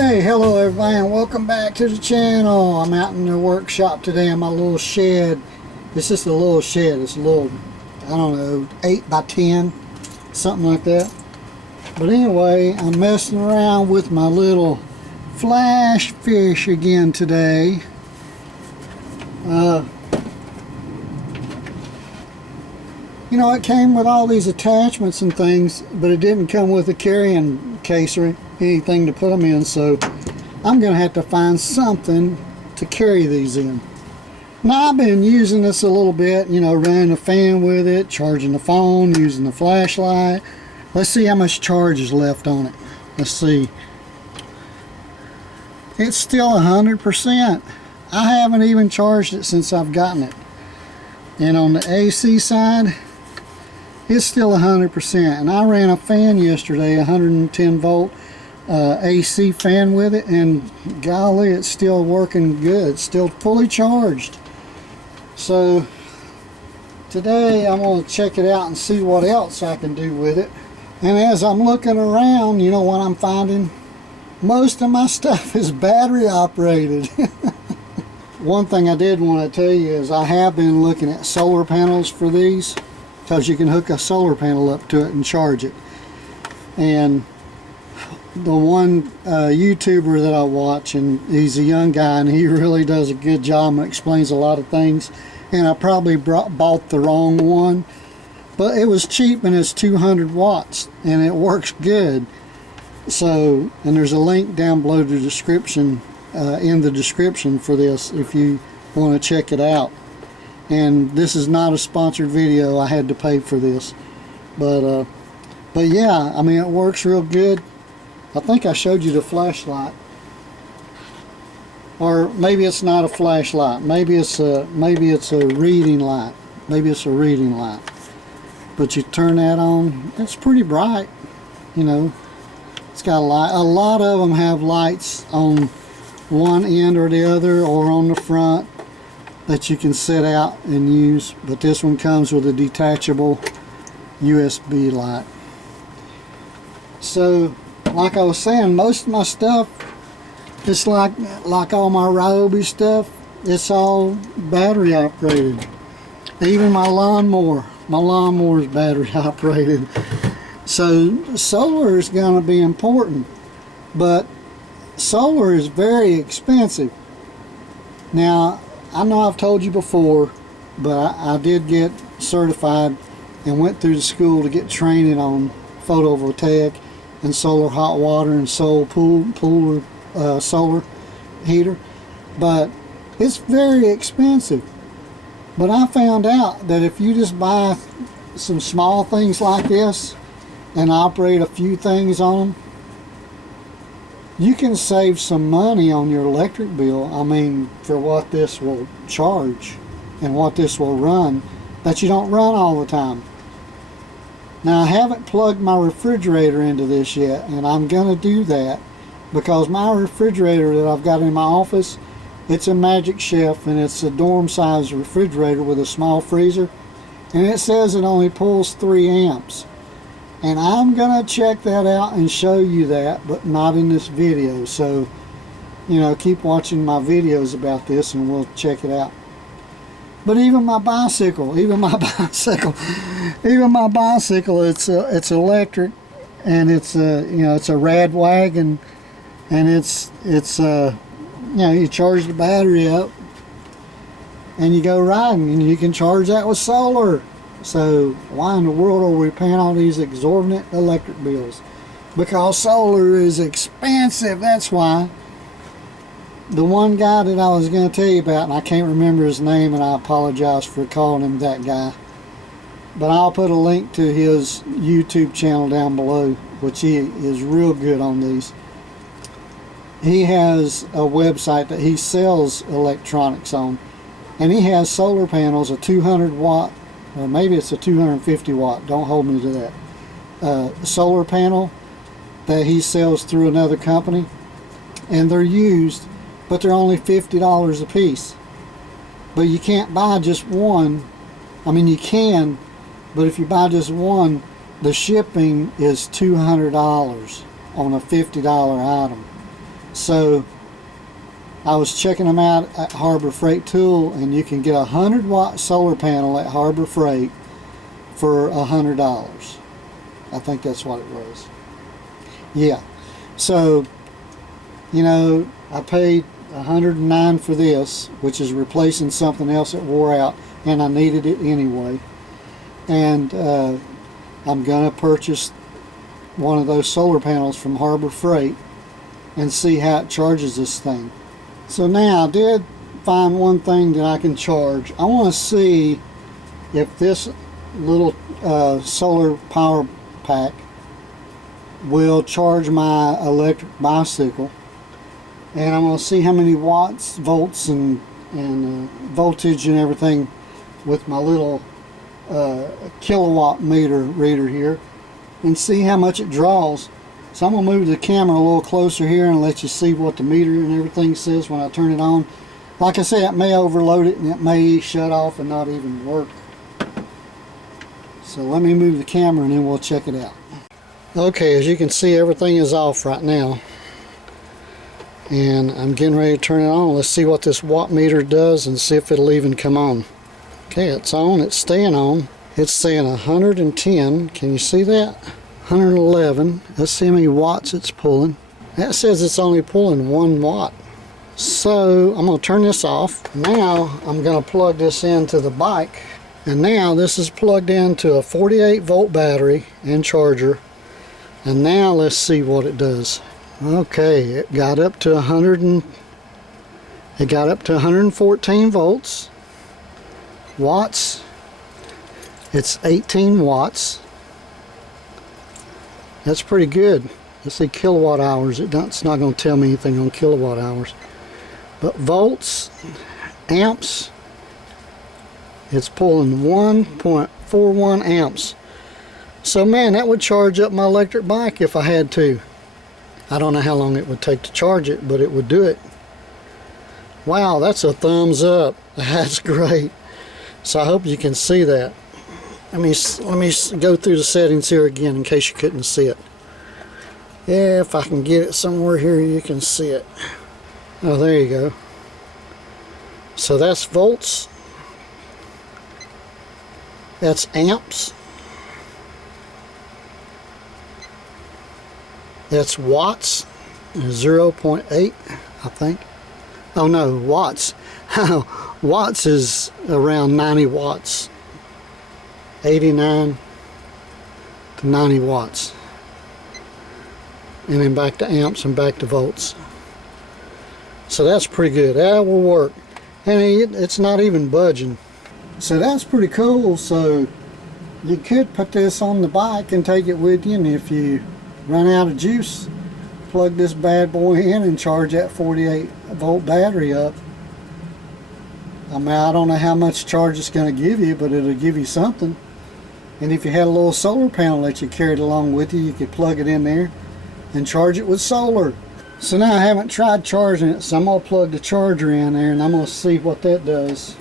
Hey, hello everybody, and welcome back to the channel. I'm out in the workshop today in my little shed. It's just a little shed. It's a little, I don't know, 8 by 10, something like that. But anyway, I'm messing around with my little FlashFish again today. You know, it came with all these attachments and things, but it didn't come with a carrying case or anything to put them in, so I'm going to have to find something to carry these in. Now, I've been using this a little bit, you know, running a fan with it, charging the phone, using the flashlight. Let's see how much charge is left on it. Let's see. It's still 100%. I haven't even charged it since I've gotten it. And on the AC side, it's still 100%. And I ran a fan yesterday, 110 volt AC fan with it, and golly, it's still working good. It's still fully charged. So today I'm going to check it out and see what else I can do with it. And as I'm looking around, you know what I'm finding? Most of my stuff is battery operated. One thing I did want to tell you is I have been looking at solar panels for these, because you can hook a solar panel up to it and charge it. And the one YouTuber that I watch, and he's a young guy and he really does a good job and explains a lot of things, and I probably bought the wrong one, but it was cheap and it's 200 watts and it works good. So, and there's a link down below the description, in the description for this if you want to check it out. And this is not a sponsored video. I had to pay for this, but yeah, I mean, it works real good. I think I showed you the flashlight, or maybe it's not a flashlight. Maybe it's a reading light. Maybe it's a reading light. But you turn that on, it's pretty bright. You know, it's got a light. A lot of them have lights on one end or the other, or on the front, that you can set out and use, but this one comes with a detachable USB light. So like I was saying, most of my stuff, it's like all my Ryobi stuff, it's all battery operated. Even my lawnmower is battery operated. So solar is going to be important, but solar is very expensive. Now, I know I've told you before, but I did get certified and went through the school to get training on photovoltaic and solar hot water and solar pool solar heater, but it's very expensive. But I found out that if you just buy some small things like this and operate a few things on them, you can save some money on your electric bill. I mean, for what this will charge and what this will run, that you don't run all the time. Now, I haven't plugged my refrigerator into this yet, and I'm going to do that, because my refrigerator that I've got in my office, it's a Magic Chef, and it's a dorm-sized refrigerator with a small freezer, and it says it only pulls 3 amps. And I'm going to check that out and show you that, but not in this video. So, you know, keep watching my videos about this and we'll check it out. But even my bicycle, it's electric, and it's a, you know, it's a Radwagon, and it's you know, you charge the battery up and you go riding, and you can charge that with solar. So why in the world are we paying all these exorbitant electric bills? Because solar is expensive, that's why. The one guy that I was going to tell you about, and I can't remember his name, and I apologize for calling him that guy, but I'll put a link to his YouTube channel down below, which he is real good on these. He has a website that he sells electronics on, and he has solar panels, a 200 watt, or maybe it's a 250 watt, don't hold me to that, solar panel that he sells through another company, and they're used, but they're only $50 a piece. But you can't buy just one. I mean, you can, but if you buy just one, the shipping is $200 on a $50 item. So I was checking them out at Harbor Freight Tool, and you can get a 100-watt solar panel at Harbor Freight for $100. I think that's what it was. Yeah. So, you know, I paid $109 for this, which is replacing something else that wore out, and I needed it anyway. And I'm gonna purchase one of those solar panels from Harbor Freight and see how it charges this thing. So now I did find one thing that I can charge. I want to see if this little solar power pack will charge my electric bicycle, and I'm going to see how many watts, volts, and voltage and everything with my little kilowatt meter reader here, and see how much it draws. So I'm going to move the camera a little closer here and let you see what the meter and everything says when I turn it on. Like I said, it may overload it and it may shut off and not even work. So let me move the camera and then we'll check it out. Okay, as you can see, everything is off right now. And I'm getting ready to turn it on. Let's see what this watt meter does and see if it'll even come on. Okay, it's on. It's staying on. It's saying 110. Can you see that? 111. Let's see how many watts it's pulling. That says it's only pulling 1 watt. So I'm going to turn this off. Now I'm going to plug this into the bike. And now this is plugged into a 48 volt battery and charger. And now let's see what it does. Okay, it got up to 114 volts. Watts, it's 18 watts. That's pretty good. Let's see kilowatt hours. It's not going to tell me anything on kilowatt hours. But volts, amps, it's pulling 1.41 amps. So man, that would charge up my electric bike if I had to. I don't know how long it would take to charge it, but it would do it. Wow, that's a thumbs up. That's great. So I hope you can see that. Let me go through the settings here again in case you couldn't see it. Yeah, if I can get it somewhere here you can see it. Oh, there you go. So that's volts. That's amps. That's watts. 0.8, I think. Oh no, watts. Watts is around 90 watts. 89 to 90 watts. And then back to amps and back to volts. So that's pretty good. That will work. And it's not even budging. So that's pretty cool. So you could put this on the bike and take it with you, and if you run out of juice, plug this bad boy in and charge that 48 volt battery up. I mean, I don't know how much charge it's going to give you, but it'll give you something. And if you had a little solar panel that you carried along with you, you could plug it in there and charge it with solar. So now I haven't tried charging it, so I'm going to plug the charger in there and I'm going to see what that does.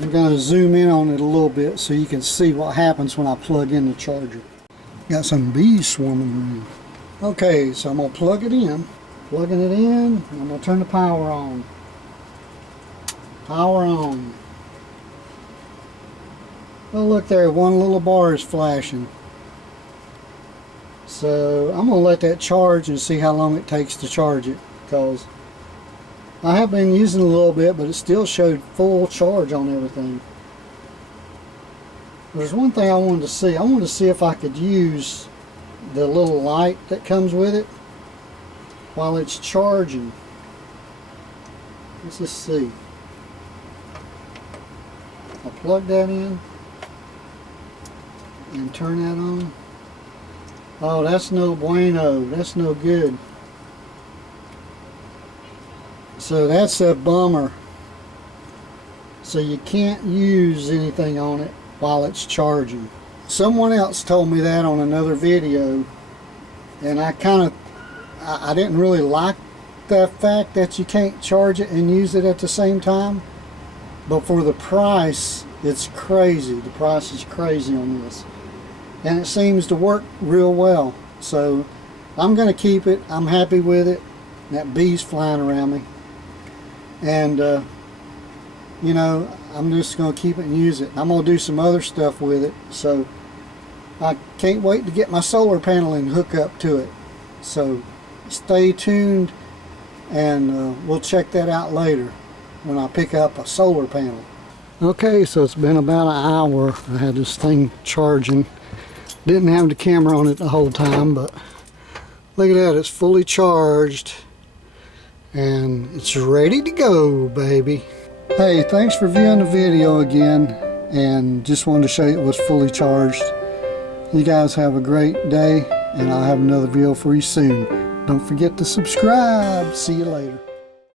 I'm going to zoom in on it a little bit so you can see what happens when I plug in the charger. Got some bees swarming around. Okay, so I'm going to plug it in. Plugging it in, and I'm going to turn the power on. Power on. Oh, look there, one little bar is flashing. So I'm going to let that charge and see how long it takes to charge it, because I have been using it a little bit, but it still showed full charge on everything. There's one thing I wanted to see. I wanted to see if I could use the little light that comes with it while it's charging. Let's just see. I'll plug that in and turn that on. Oh, that's no bueno. That's no good. So that's a bummer. So you can't use anything on it while it's charging. Someone else told me that on another video, and I didn't really like the fact that you can't charge it and use it at the same time. But for the price, it's crazy. The price is crazy on this. And it seems to work real well. So I'm going to keep it. I'm happy with it. That bee's flying around me. And you know, I'm just going to keep it and use it. I'm going to do some other stuff with it, so I can't wait to get my solar panel and hook up to it. So stay tuned, and we'll check that out later when I pick up a solar panel. Okay, so it's been about an hour. I had this thing charging. Didn't have the camera on it the whole time, but look at that, it's fully charged and it's ready to go, baby. Hey, thanks for viewing the video again, and just wanted to show you it was fully charged. You guys have a great day, and I'll have another video for you soon. Don't forget to subscribe. See you later.